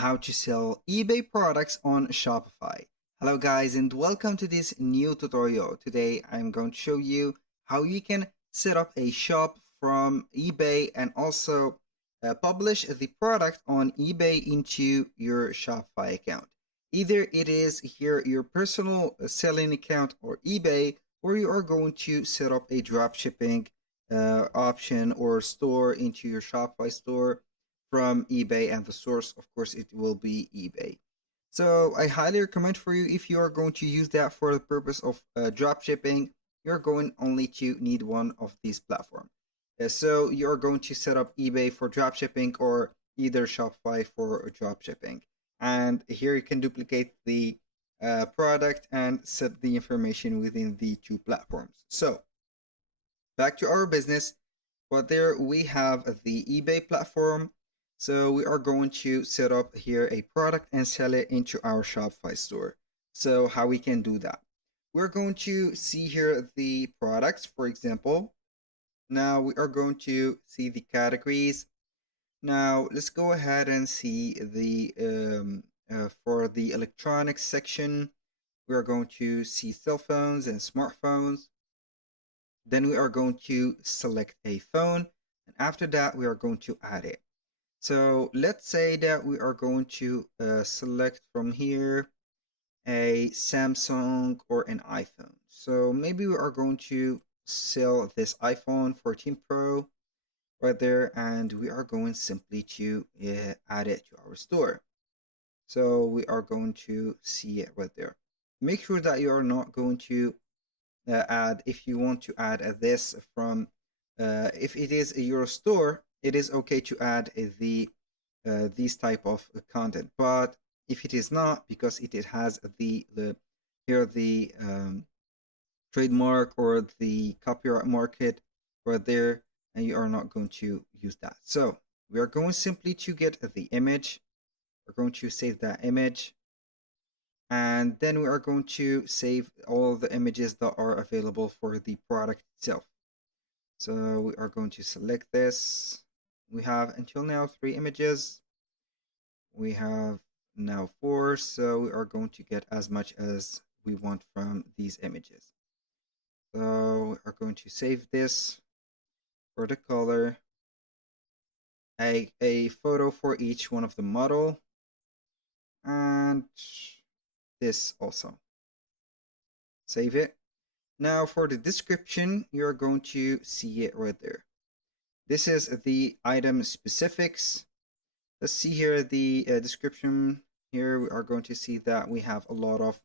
how to sell eBay products on Shopify. Hello guys and welcome to this new tutorial. Today I'm going to show you how you can set up a shop from eBay and also publish the product on eBay into your Shopify account. Either it is here your personal selling account or eBay, or you are going to set up a drop shipping option or store into your Shopify store from eBay, and the source, of course, it will be eBay. So I highly recommend for you, if you are going to use that for the purpose of drop shipping, you're going only to need one of these platforms. So you're going to set up eBay for drop shipping or either Shopify for drop shipping. And here you can duplicate the product and set the information within the two platforms. So back to our business. But there we have the eBay platform. So we are going to set up here a product and sell it into our Shopify store. So how we can do that? We're going to see here the products, for example. Now we are going to see the categories. Now let's go ahead and see the for the electronics section. We are going to see cell phones and smartphones. Then we are going to select a phone, and after that we are going to add it. So let's say that we are going to select from here a Samsung or an iPhone. So maybe we are going to sell this iPhone 14 Pro right there, and we are going simply to add it to our store. So we are going to see it right there. Make sure that you are not going to add, if you want to add this from if it is your store, it is okay to add these type of content. But if it is not, because it has the here the trademark or the copyright market right there, and you are not going to use that. So we are going simply to get the image. We're going to save that image, and then we are going to save all the images that are available for the product itself. So we are going to select this. We have until now 3 images. We have now 4, so we are going to get as much as we want from these images. So we are going to save this for the color, a photo for each one of the model, and this also. Save it. Now for the description, you're going to see it right there. This is the item specifics. Let's see here the description. Here we are going to see that we have a lot of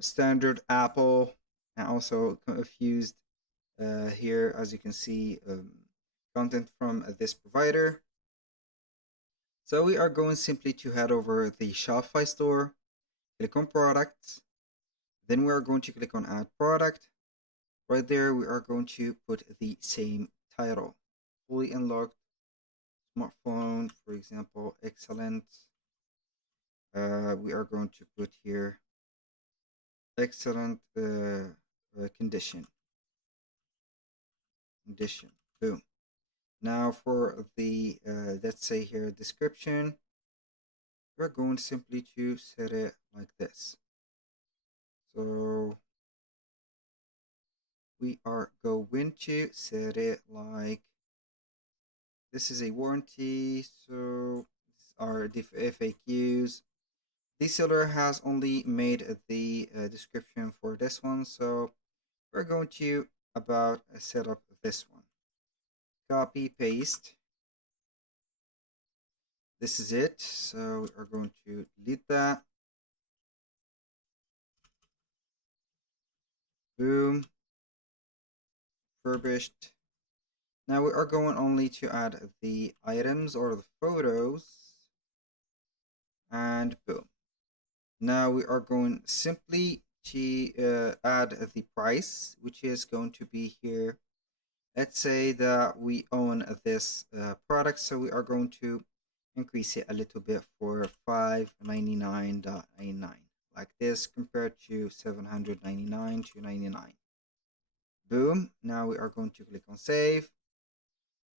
standard Apple, and also confused here, as you can see, content from this provider. So we are going simply to head over the Shopify store, click on products, then we are going to click on add product. Right there we are going to put the same title, fully unlocked smartphone, for example, excellent. We are going to put here excellent condition. Boom. Now for the let's say here description, we're going simply to set it like this. So we are going to set it like this is a warranty, so these are the FAQs. The seller has only made the description for this one, so we're going to about set up this one. Copy, paste. This is it. So we are going to delete that. Boom. Refurbished. Now we are going only to add the items or the photos. And boom. Now we are going simply to add the price, which is going to be here. Let's say that we own this product, so we are going to increase it a little bit for $599.99, like this, compared to $799.99. Boom. Now we are going to click on save.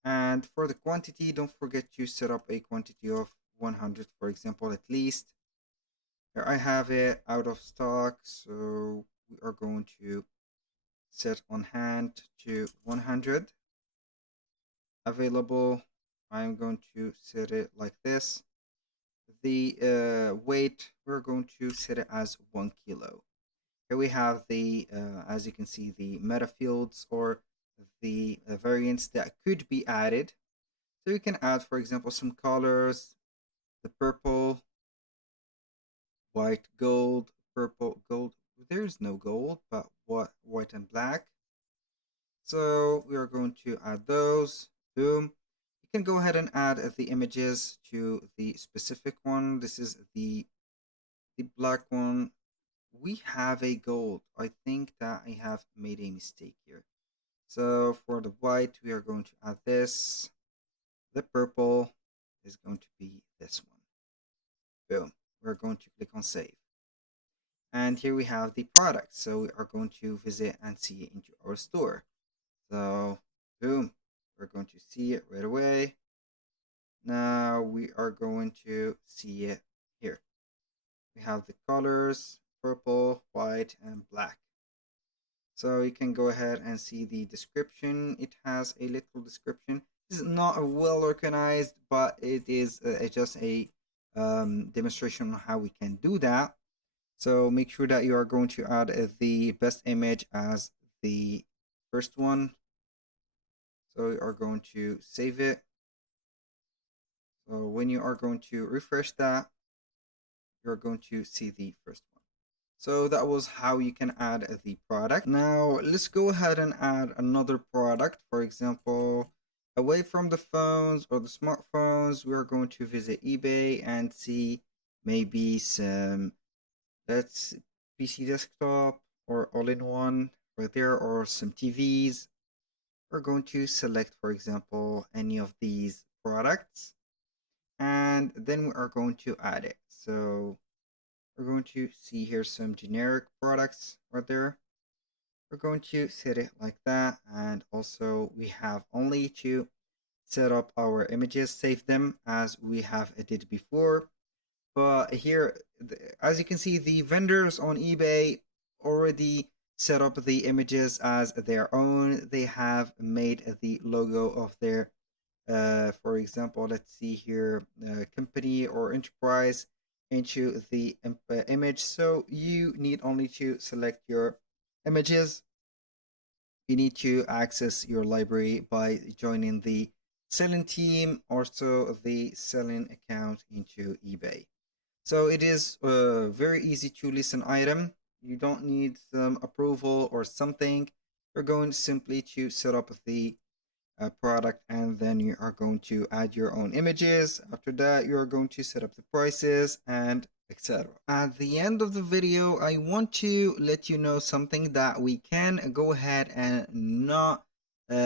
And for the quantity, don't forget to set up a quantity of 100, for example, at least. Here I have it out of stock, so we are going to set on hand to 100. Available, I'm going to set it like this. The weight, we're going to set it as 1 kilo. Here we have the, as you can see, the meta fields or the variants that could be added. So you can add, for example, some colors, the purple, white, gold, purple, gold. There's no gold, but what white and black. So we are going to add those. Boom. You can go ahead and add the images to the specific one. This is the black one. We have a gold. I think that I have made a mistake here. So for the white, we are going to add this. The purple is going to be this one. Boom. We're going to click on save. And here we have the product. So we are going to visit and see it into our store. So boom, we're going to see it right away. Now we are going to see it here. We have the colors, purple, white, and black. So you can go ahead and see the description. It has a little description. This is not well organized, but it is just a demonstration on how we can do that. So make sure that you are going to add the best image as the first one. So you are going to save it. So when you are going to refresh that, you're going to see the first one. So that was how you can add the product. Now let's go ahead and add another product. For example, away from the phones or the smartphones, we are going to visit eBay and see maybe some, let's PC desktop or all-in-one right there, or some TVs. We're going to select, for example, any of these products, and then we are going to add it. So we're going to see here some generic products right there. We're going to set it like that, and also we have only to set up our images, save them as we have did before. But here, as you can see, the vendors on eBay already set up the images as their own. They have made the logo of their, for example, let's see here, company or enterprise into the image. So you need only to select your images. You need to access your library by joining the selling team, also the selling account into eBay. So it is very easy to list an item. You don't need some approval or something. You're going simply to set up the product, and then you are going to add your own images. After that, you're going to set up the prices and etc. At the end of the video, I want to let you know something, that we can go ahead and not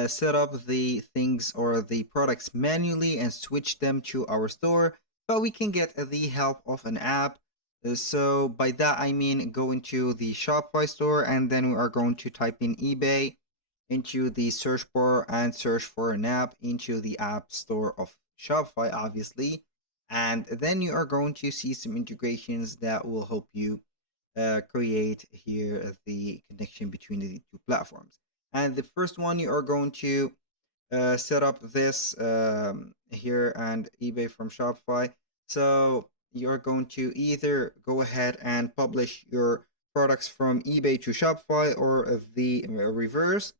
set up the things or the products manually and switch them to our store, but we can get the help of an app. So by that I mean go into the Shopify store, and then we are going to type in eBay into the search bar and search for an app into the app store of Shopify, obviously. And then you are going to see some integrations that will help you create here the connection between the two platforms. And the first one, you are going to set up this here and eBay from Shopify. So you're going to either go ahead and publish your products from eBay to Shopify, or the reverse.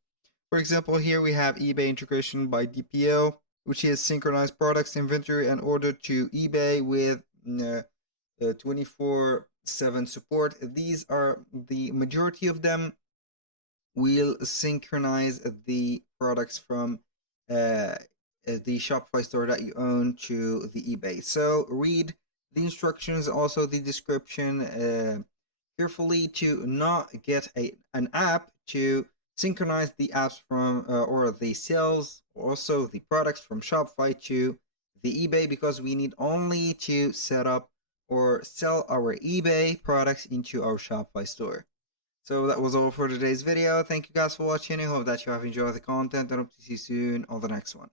For example, here we have eBay integration by DPO, which is synchronized products inventory and order to eBay with 24/7 support. These are the majority of them will synchronize the products from the Shopify store that you own to the eBay. So read the instructions, also the description carefully, to not get an app to synchronize the apps from or the sales, also the products from Shopify to the eBay, because we need only to set up or sell our eBay products into our Shopify store. So that was all for today's video. Thank you guys for watching. I hope that you have enjoyed the content, and hope to see you soon on the next one.